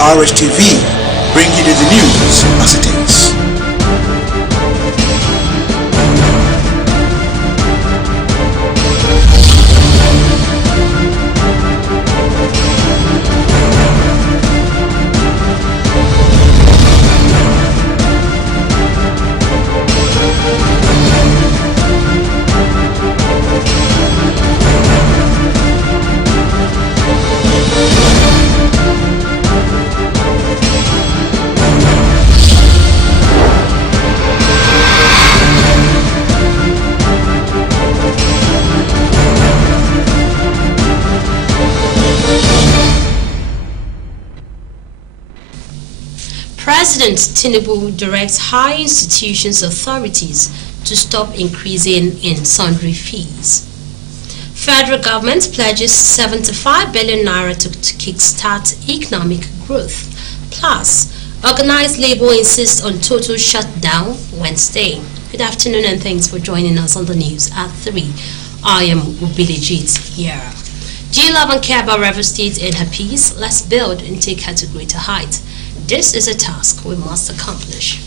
RSTV, bringing you the news as it is. President Tinubu directs high institutions authorities to stop increasing in sundry fees. Federal government pledges 75 billion naira to kickstart economic growth. Plus, organized labor insists on total shutdown Wednesday. Good afternoon and thanks for joining us on the news at 3. I am Ubilijit here. Do you love and care about Rivers State and her peace? Let's build and take her to greater heights. This is a task we must accomplish.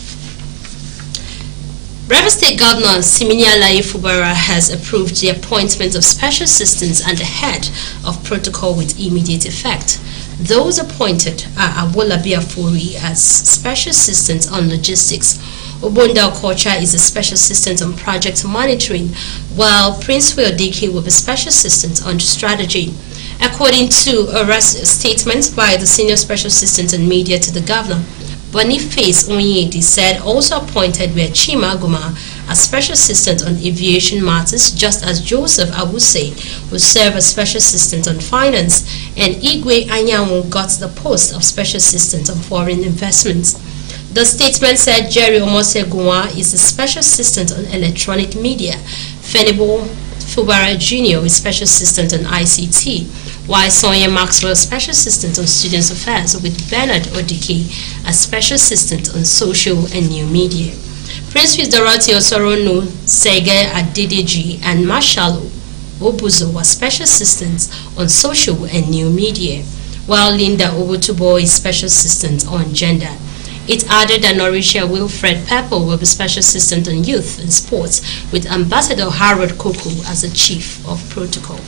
Rivers State Governor Siminyalayi Fubara has approved the appointment of special assistants and the head of protocol with immediate effect. Those appointed are Awolabi Afori as special assistant on logistics. Obonda Okocha is a special assistant on project monitoring, while Prince Weodike will be special assistant on strategy. According to a statement by the senior special assistant on media to the governor, Boniface Onyedi said also appointed were Chima Guma as special assistant on aviation matters, just as Joseph Awuse will serve as special assistant on finance, and Igwe Anyanwu got the post of special assistant on foreign investments. The statement said Jerry Omose Guma is a special assistant on electronic media, Fenibo Fubara Jr. is special assistant on ICT, while Sonia Maxwell special assistant on students affairs, with Bernard Odike as special assistant on social and new media. Prince Dorothy Osoronu, Sege Adedeji, and Marshall Obuzo were special assistants on social and new media, while Linda Obutubo is special assistant on gender. It added that Norisha Wilfred Pepple will be special assistant on youth and sports, with Ambassador Harold Koku as the chief of protocol.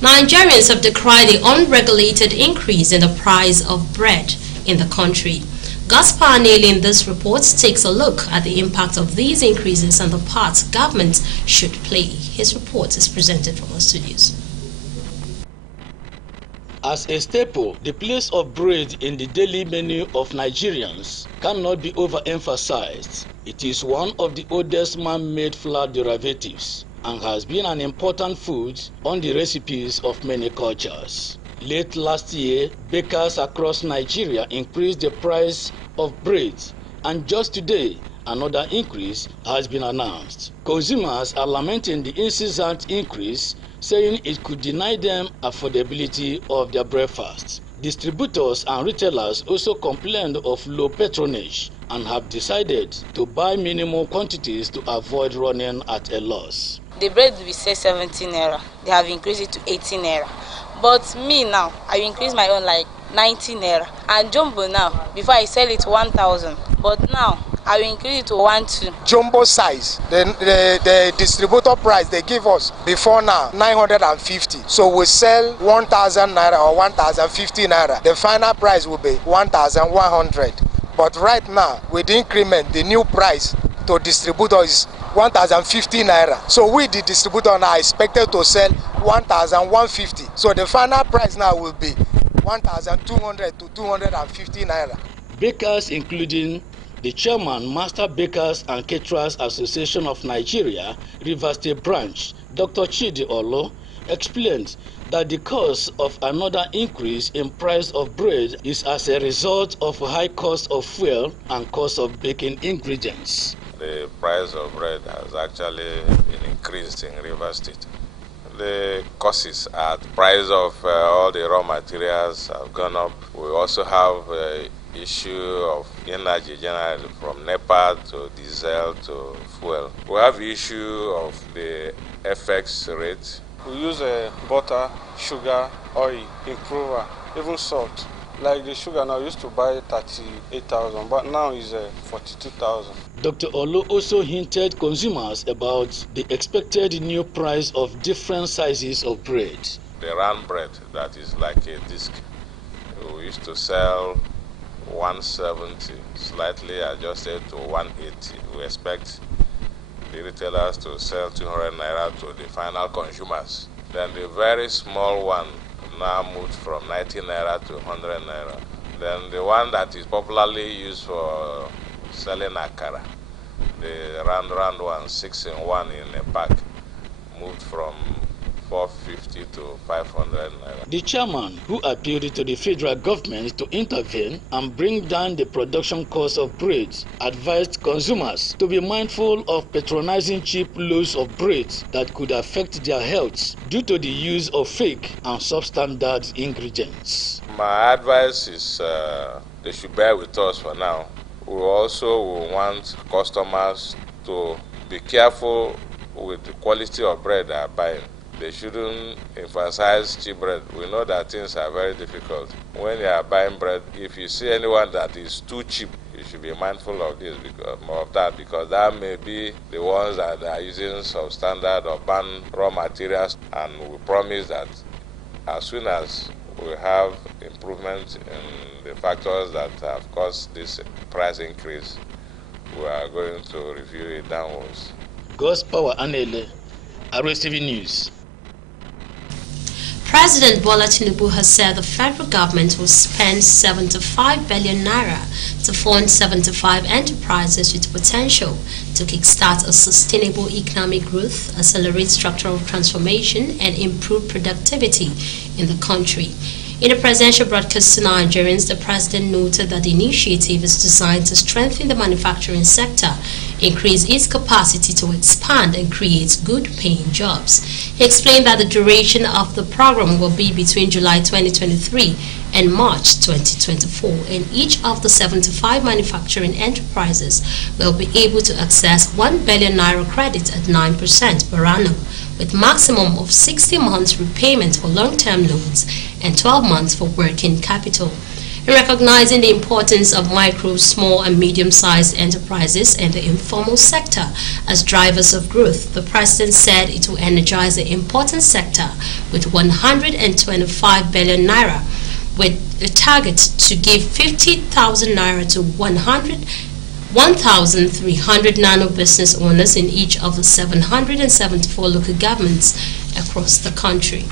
Nigerians have decried the unregulated increase in the price of bread in the country. Gaspar Aneli in this report takes a look at the impact of these increases and the part government should play. His report is presented from our studios. As a staple, the place of bread in the daily menu of Nigerians cannot be overemphasized. It is one of the oldest man-made flour derivatives and has been an important food on the recipes of many cultures. Late last year, bakers across Nigeria increased the price of bread, and just today, another increase has been announced. Consumers are lamenting the incessant increase, saying it could deny them affordability of their breakfast. Distributors and retailers also complained of low patronage and have decided to buy minimum quantities to avoid running at a loss. The bread we sell 17 naira. They have increased it to 18 naira. But me now, I increase my own like 19 naira. And jumbo now, before I sell it 1,000. But now, I will increase it to 1,200. Jumbo size, the distributor price they give us before now, 950. So we sell 1,000 naira or 1,050 naira. The final price will be 1,100. But right now, with the increment, the new price to distributor is 1,050 naira. So we, the distributor, now expected to sell 1,150. So the final price now will be 1,200 to 250 naira. Bakers, including the chairman, Master Bakers and Caterers Association of Nigeria, Rivers State Branch, Dr. Chidi Olo, explained that the cause of another increase in price of bread is as a result of high cost of fuel and cost of baking ingredients. The price of bread has actually been increased in Rivers State. The causes are the price of all the raw materials have gone up. We also have issue of energy generally, from NEPA to diesel to fuel. We have issue of the FX rate. We use butter, sugar, oil, improver, even salt. Like the sugar now used to buy 38,000, but now is 42,000. Dr. Olo also hinted consumers about the expected new price of different sizes of bread. The round bread that is like a disc, we used to sell 170, slightly adjusted to 180. We expect the retailers to sell 200 naira to the final consumers. Then the very small one now moved from 90 naira to 100 naira. Then the one that is popularly used for selling akara, the round one, 6-in-1 in a pack, moved from 450 to 500 naira. The chairman, who appealed to the federal government to intervene and bring down the production cost of bread, advised consumers to be mindful of patronizing cheap loaves of bread that could affect their health due to the use of fake and substandard ingredients. My advice is they should bear with us for now. We also want customers to be careful with the quality of bread they are buying. They shouldn't emphasize cheap bread. We know that things are very difficult. When you are buying bread, if you see anyone that is too cheap, you should be mindful of this because that may be the ones that are using substandard or banned raw materials. And we promise that as soon as we have improvement in the factors that have caused this price increase, we are going to review it downwards. God's Power Anele, RSTV News. President Bola Tinubu has said the federal government will spend 75 billion naira to fund 75 enterprises with potential to kickstart a sustainable economic growth, accelerate structural transformation, and improve productivity in the country. In a presidential broadcast to Nigerians, the president noted that the initiative is designed to strengthen the manufacturing sector, increase its capacity to expand, and create good-paying jobs. He explained that the duration of the program will be between July 2023 and March 2024, and each of the 75 manufacturing enterprises will be able to access 1 billion naira credit at 9% per annum, with maximum of 60 months repayment for long-term loans and 12 months for working capital. In recognizing the importance of micro, small, and medium-sized enterprises and the informal sector as drivers of growth, the president said it will energize the important sector with 125 billion naira, with a target to give 50,000 naira to 1,300 nano business owners in each of the 774 local governments across the country.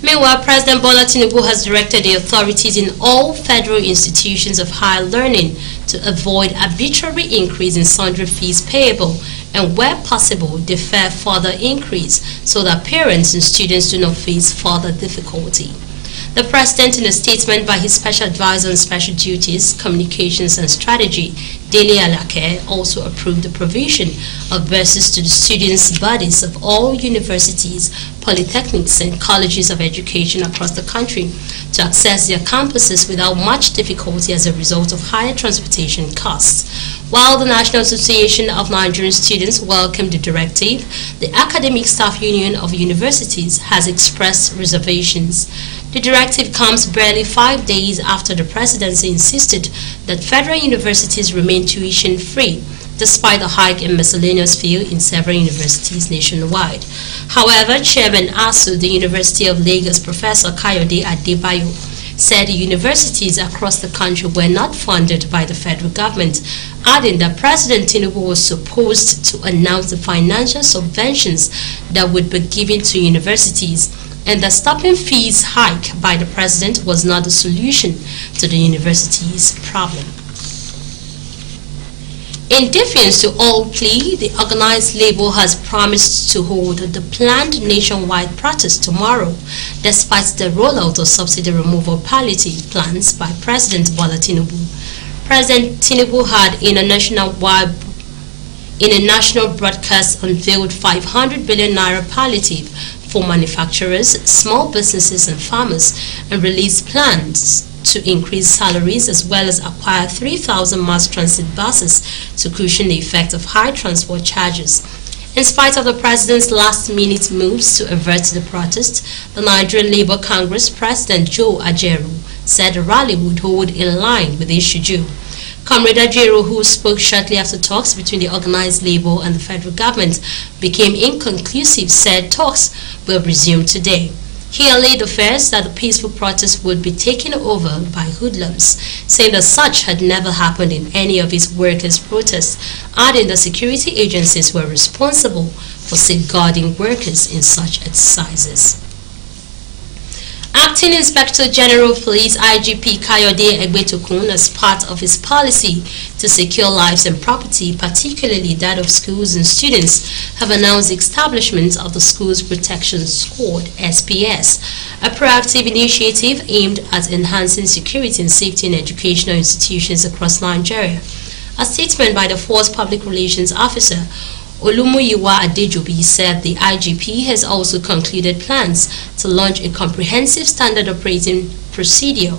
Meanwhile, President Bola Tinubu has directed the authorities in all federal institutions of higher learning to avoid arbitrary increase in sundry fees payable and, where possible, defer further increase so that parents and students do not face further difficulty. The President, in a statement by his Special Advisor on Special Duties, Communications and Strategy, Dele Alake, also approved the provision of bursaries to the students' bodies of all universities, polytechnics, and colleges of education across the country to access their campuses without much difficulty as a result of higher transportation costs. While the National Association of Nigerian Students welcomed the directive, the Academic Staff Union of Universities has expressed reservations. The directive comes barely 5 days after the presidency insisted that federal universities remain tuition-free, despite a hike in miscellaneous fee in several universities nationwide. However, Chairman ASU, the University of Lagos, Professor Kayode Adebayo, said the universities across the country were not funded by the federal government, adding that President Tinubu was supposed to announce the financial subventions that would be given to universities, and that stopping fees hike by the president was not the solution to the university's problem. In defiance to all plea, the organized labor has promised to hold the planned nationwide protest tomorrow, despite the rollout of subsidy removal palliative plans by President Bola Tinubu. President Tinubu had, in a national broadcast, unveiled 500 billion naira palliative for manufacturers, small businesses, and farmers, and released plans to increase salaries as well as acquire 3,000 mass transit buses to cushion the effect of high transport charges. In spite of the president's last-minute moves to avert the protest, the Nigerian Labour Congress President Joe Ajaero said the rally would hold in line with the schedule. Comrade Ajaero, who spoke shortly after talks between the organized Labour and the federal government became inconclusive, said talks will resume today. He allayed the fears that the peaceful protest would be taken over by hoodlums, saying that such had never happened in any of his workers' protests, adding that security agencies were responsible for safeguarding workers in such exercises. Acting Inspector General of Police IGP Kayode Egbetokun, as part of his policy to secure lives and property, particularly that of schools and students, have announced the establishment of the Schools Protection Squad (SPS), a proactive initiative aimed at enhancing security and safety in educational institutions across Nigeria. A statement by the Force Public Relations Officer Olumuyiwa Adejobi said the IGP has also concluded plans to launch a comprehensive standard operating procedure,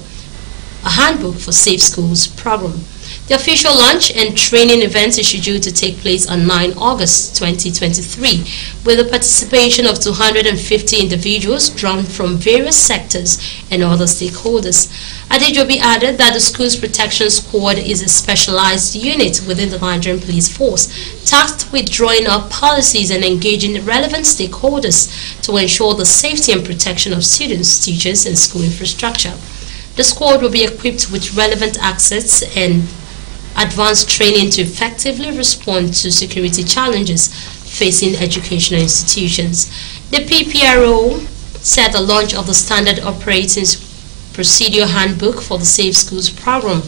a handbook for safe schools program. The official launch and training event is scheduled to take place on 9 August 2023 with the participation of 250 individuals drawn from various sectors and other stakeholders. Adejobi added that the Schools Protection Squad is a specialized unit within the Nigerian Police Force tasked with drawing up policies and engaging relevant stakeholders to ensure the safety and protection of students, teachers, and school infrastructure. The squad will be equipped with relevant assets and advanced training to effectively respond to security challenges facing educational institutions. The PPRO said the launch of the Standard Operating Procedure Handbook for the Safe Schools program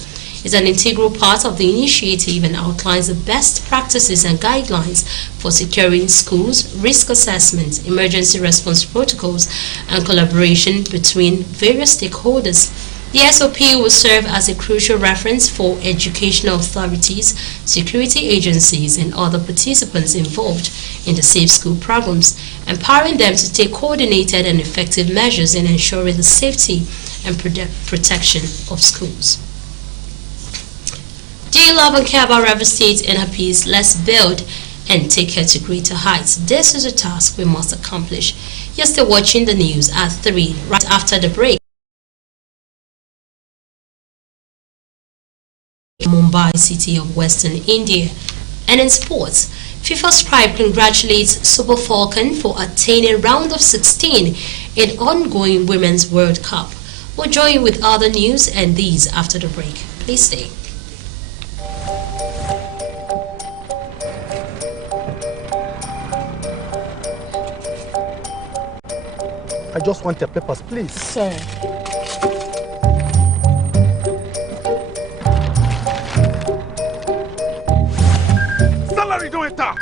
is an integral part of the initiative and outlines the best practices and guidelines for securing schools, risk assessment, emergency response protocols, and collaboration between various stakeholders. The SOP will serve as a crucial reference for educational authorities, security agencies, and other participants involved in the Safe School programs, empowering them to take coordinated and effective measures in ensuring the safety and protection of schools. Do you love and care about River State and her peace? Let's build and take her to greater heights. This is a task we must accomplish. You're still watching the news at 3, right after the break. Mumbai, city of Western India. And in sports, FIFA Scribe congratulates Super Falcon for attaining round of 16 in ongoing Women's World Cup. We'll join you with other news and these after the break. Please stay. I just want the papers, please. Sir. Salary don't enter.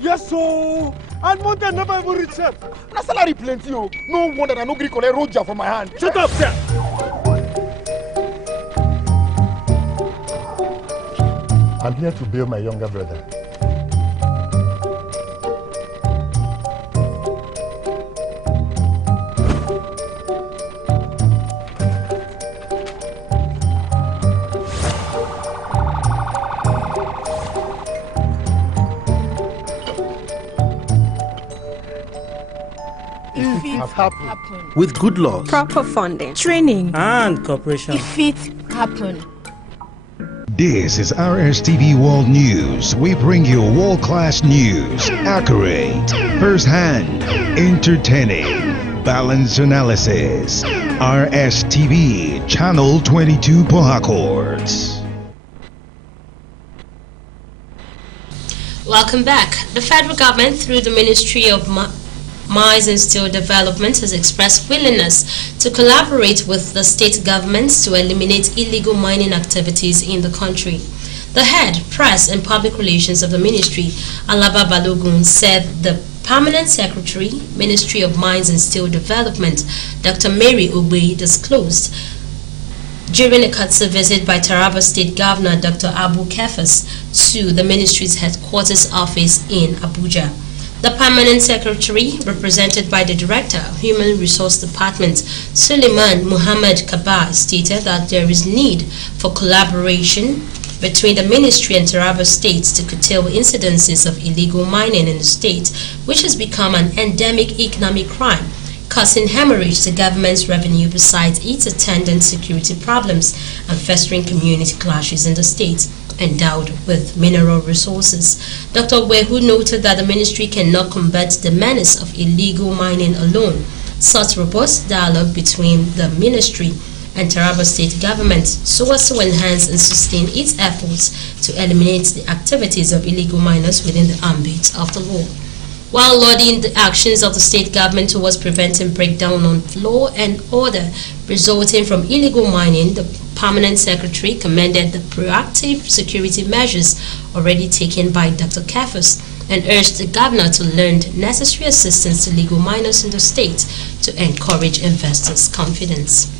Yes, so. And more than never even reach it. Na salary plenty, oh. No wonder I no gree collect roja from my hand. Shut up, sir. I'm here to bail my younger brother. Happen. With good laws, Proper funding, training, and cooperation. if it happen. This is RSTV World News. We bring you world-class news, accurate, first-hand, entertaining, balanced analysis. RSTV, Channel 22 Port Harcourt. Welcome back. The federal government, through the Ministry of Mines and Steel Development, has expressed willingness to collaborate with the state governments to eliminate illegal mining activities in the country. The head, press and public relations of the ministry, Alaba Balogun, said the Permanent Secretary, Ministry of Mines and Steel Development, Dr. Mary Ogbe, disclosed during a courtesy visit by Taraba State Governor Dr. Abu Kefas to the ministry's headquarters office in Abuja. The Permanent Secretary, represented by the Director of Human Resource Department, Suleiman Muhammad Kabar, stated that there is need for collaboration between the ministry and Taraba states to curtail incidences of illegal mining in the state, which has become an endemic economic crime, causing hemorrhage to government's revenue besides its attendant security problems and festering community clashes in the state endowed with mineral resources. Dr. Wehu noted that the ministry cannot combat the menace of illegal mining alone. Such robust dialogue between the ministry and Taraba state government so as to enhance and sustain its efforts to eliminate the activities of illegal miners within the ambit of the law. While lauding the actions of the state government towards preventing breakdown on law and order resulting from illegal mining, the permanent secretary commended the proactive security measures already taken by Dr. Kefus and urged the governor to lend necessary assistance to legal miners in the state to encourage investors' confidence.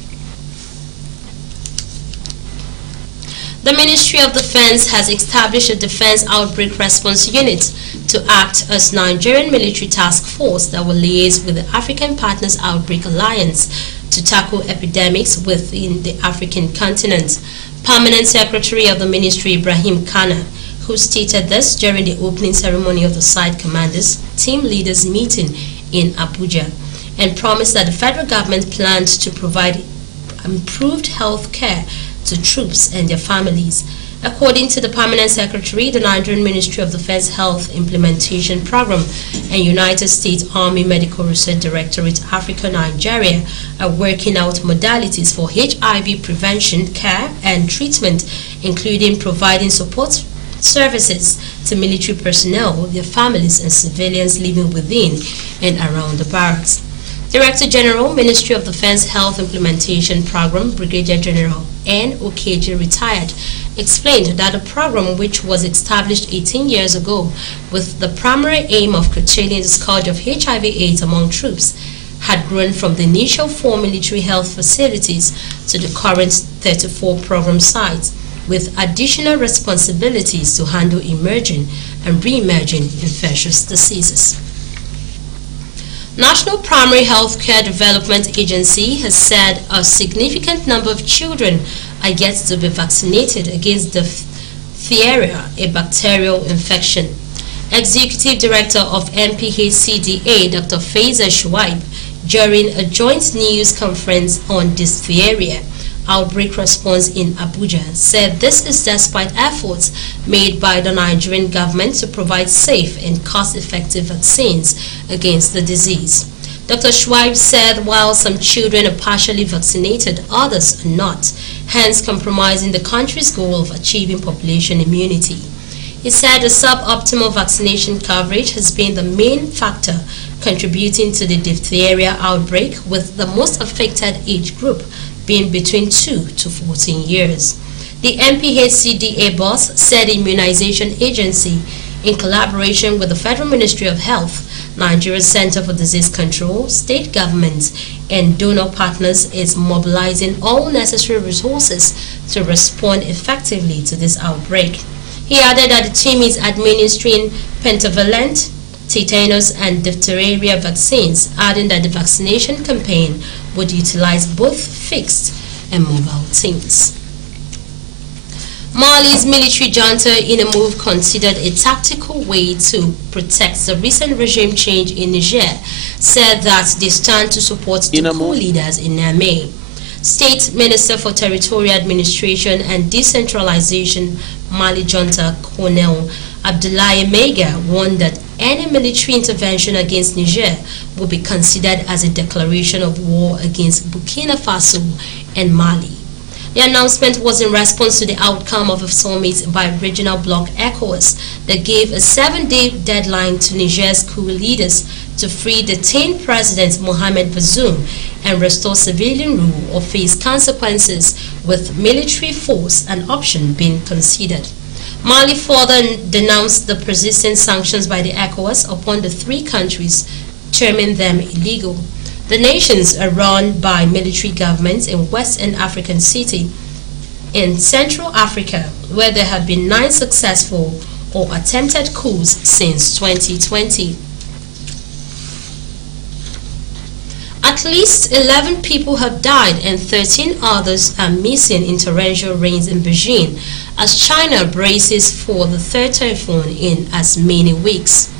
The Ministry of Defense has established a Defense Outbreak Response Unit to act as Nigerian military task force that will liaise with the African Partners Outbreak Alliance to tackle epidemics within the African continent. Permanent Secretary of the Ministry Ibrahim Kana, who stated this during the opening ceremony of the site commanders team leaders meeting in Abuja, and promised that the federal government plans to provide improved health care to troops and their families. According to the Permanent Secretary, the Nigerian Ministry of Defense Health Implementation Program and United States Army Medical Research Directorate Africa Nigeria are working out modalities for HIV prevention, care, and treatment, including providing support services to military personnel, their families, and civilians living within and around the barracks. Director General, Ministry of Defense Health Implementation Program, Brigadier General N. Okeji, retired, explained that the program, which was established 18 years ago with the primary aim of curtailing the scourge of HIV/AIDS among troops, had grown from the initial 4 military health facilities to the current 34 program sites, with additional responsibilities to handle emerging and re-emerging infectious diseases. National Primary Health Care Development Agency has said a significant number of children are yet to be vaccinated against diphtheria, a bacterial infection. Executive Director of NPHCDA, Dr. Faiza Shuaib, during a joint news conference on diphtheria outbreak response in Abuja, said this is despite efforts made by the Nigerian government to provide safe and cost-effective vaccines against the disease. Dr. Shuaib said while some children are partially vaccinated, others are not, hence compromising the country's goal of achieving population immunity. He said the suboptimal vaccination coverage has been the main factor contributing to the diphtheria outbreak, with the most affected age group being between 2 to 14 years. The NPHCDA boss said the immunization agency, in collaboration with the Federal Ministry of Health, Nigeria Center for Disease Control, state governments, and donor partners, is mobilizing all necessary resources to respond effectively to this outbreak. He added that the team is administering pentavalent, tetanus, and diphtheria vaccines, adding that the vaccination campaign would utilize both fixed and mobile teams. Mali's military junta, in a move considered a tactical way to protect the recent regime change in Niger, said that they stand to support the coup leaders in Niamey. State Minister for Territorial Administration and Decentralization, Mali junta Colonel Abdoulaye Mega, warned that any military intervention against Niger will be considered as a declaration of war against Burkina Faso and Mali. The announcement was in response to the outcome of a summit by regional bloc ECOWAS that gave a 7-day deadline to Niger's coup leaders to free detained President Mohamed Bazoum and restore civilian rule or face consequences, with military force an option being considered. Mali further denounced the persistent sanctions by the ECOWAS upon the 3 countries, terming them illegal. The nations are run by military governments in Western African cities in Central Africa, where there have been 9 successful or attempted coups since 2020. At least 11 people have died and 13 others are missing in torrential rains in Beijing as China braces for the third typhoon in as many weeks.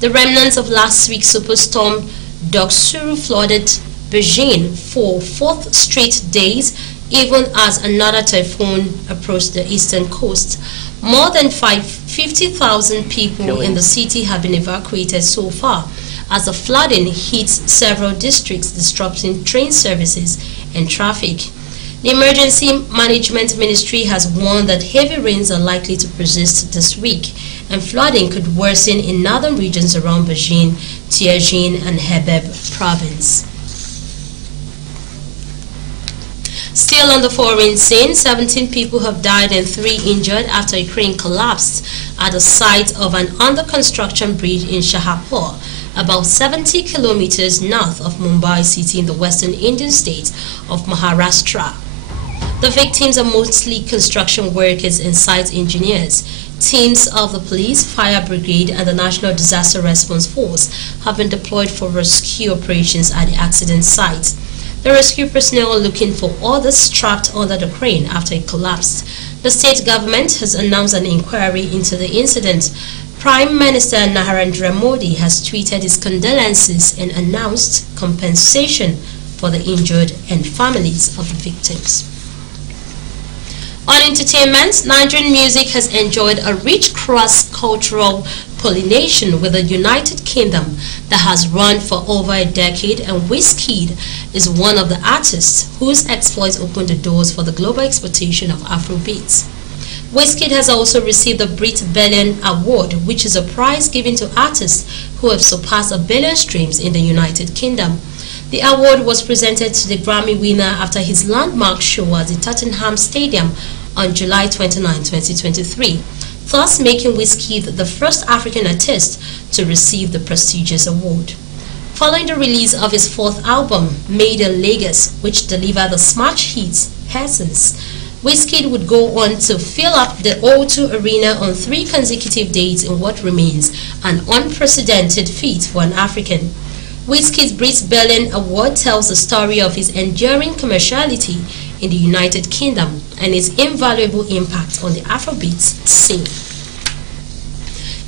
The remnants of last week's superstorm Doksuru flooded Beijing for fourth straight days, even as another typhoon approached the eastern coast. More than 50,000 people in the city have been evacuated so far, as the flooding hits several districts, disrupting train services and traffic. The Emergency Management Ministry has warned that heavy rains are likely to persist this week, and flooding could worsen in northern regions around Beijing, Tianjin, and Hebei province. Still on the foreign scene, 17 people have died and 3 injured after a crane collapsed at the site of an under-construction bridge in Shahapur, about 70 kilometers north of Mumbai city in the western Indian state of Maharashtra. The victims are mostly construction workers and site engineers. Teams of the police, fire brigade, and the National Disaster Response Force have been deployed for rescue operations at the accident site. The rescue personnel are looking for others trapped under the crane after it collapsed. The state government has announced an inquiry into the incident. Prime Minister Narendra Modi has tweeted his condolences and announced compensation for the injured and families of the victims. On entertainment, Nigerian music has enjoyed a rich cross-cultural pollination with the United Kingdom that has run for over a decade, and Wizkid is one of the artists whose exploits opened the doors for the global exportation of Afrobeats. Wizkid has also received the Brit Billion Award, which is a prize given to artists who have surpassed 1 billion streams in the United Kingdom. The award was presented to the Grammy winner after his landmark show at the Tottenham Stadium on July 29, 2023, thus making Wizkid the first African artist to receive the prestigious award. Following the release of his 4th album, Made in Lagos, which delivered the smash hits Essence, Wizkid would go on to fill up the O2 Arena on 3 consecutive dates in what remains an unprecedented feat for an African. Wizkid's Brit Billion Award tells the story of his enduring commerciality in the United Kingdom and his invaluable impact on the Afrobeat scene.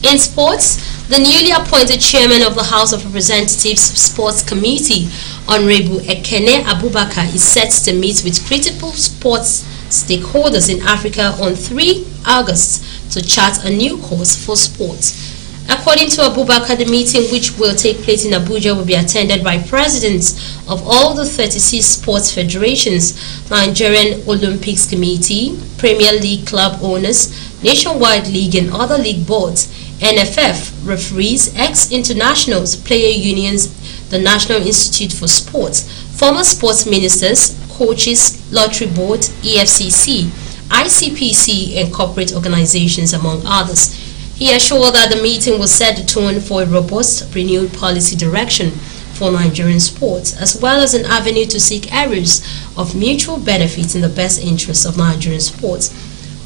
In sports, the newly appointed chairman of the House of Representatives Sports Committee, Honorable Ekene Abubakar, is set to meet with critical sports stakeholders in Africa on 3 August to chart a new course for sports. According to Abubakar, the meeting, which will take place in Abuja, will be attended by presidents of all the 36 sports federations, Nigerian Olympics Committee, Premier League club owners, Nationwide League and other league boards, NFF, referees, ex-internationals, player unions, the National Institute for Sports, former sports ministers, coaches, lottery board, EFCC, ICPC, and corporate organizations, among others. He assured that the meeting will set the tone for a robust, renewed policy direction for Nigerian sports, as well as an avenue to seek areas of mutual benefit in the best interests of Nigerian sports.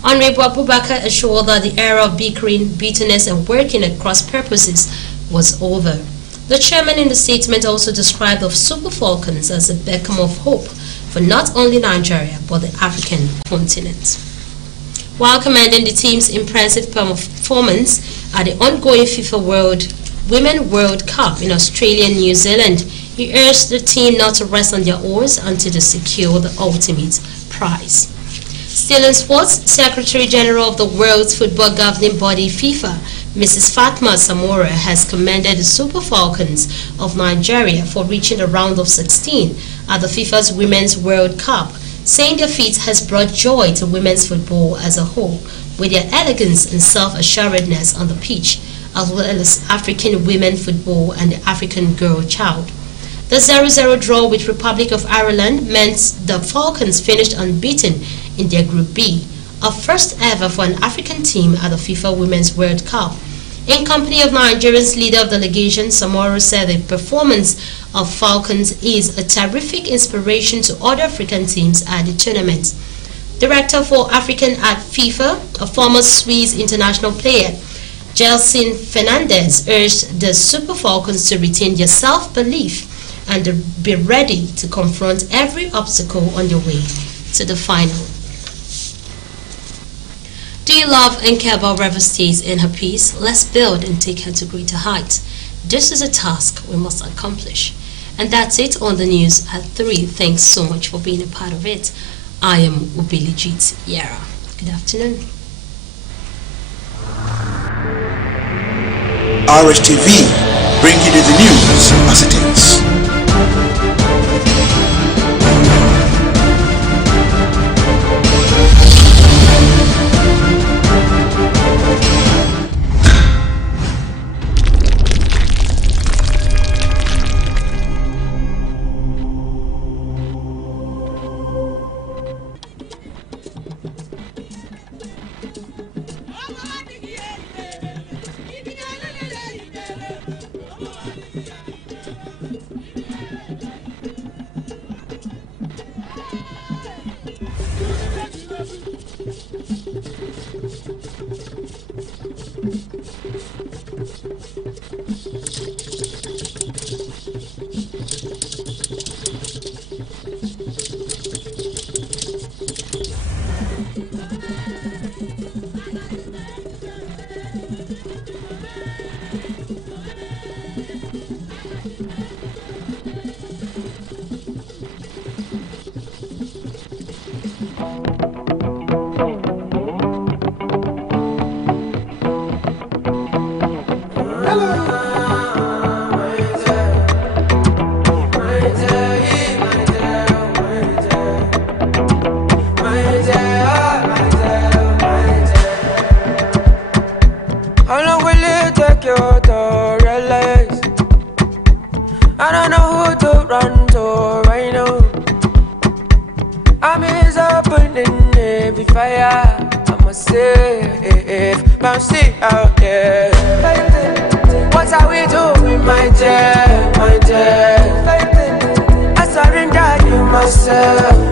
Honorable Abubakar assured that the era of bickering, bitterness, and working at cross purposes was over. The chairman in the statement also described the Super Falcons as a beacon of hope for not only Nigeria but the African continent. While commending the team's impressive performance at the ongoing FIFA Women World Cup in Australia and New Zealand, he urged the team not to rest on their oars until they secure the ultimate prize. Still in sports, Secretary General of the World's Football Governing Body FIFA, Mrs. Fatma Samora, has commended the Super Falcons of Nigeria for reaching the round of 16 at the FIFA's Women's World Cup, saying their feat has brought joy to women's football as a whole, with their elegance and self-assuredness on the pitch, as well as African women football and the African girl child. The 0-0 draw with Republic of Ireland meant the Falcons finished unbeaten in their Group B, a first ever for an African team at the FIFA Women's World Cup. In company of Nigeria's leader of delegation, Samoro said the performance of Falcons is a terrific inspiration to other African teams at the tournament. Director for African at FIFA, a former Swiss international player, Gelson Fernandez, urged the Super Falcons to retain their self-belief and to be ready to confront every obstacle on their way to the final. Do you love and care about River State's inner peace? Let's build and take her to greater heights. This is a task we must accomplish. And that's it on the news at 3. Thanks so much for being a part of it. I am Ubilijit Yara. Good afternoon. RSTV, bringing you the news as it is. How long will it take you to realize? I don't know who to run to right now. I'm opening every fire. I must say, bouncy out there. What are we doing, my dear, my dear? I surrender you myself.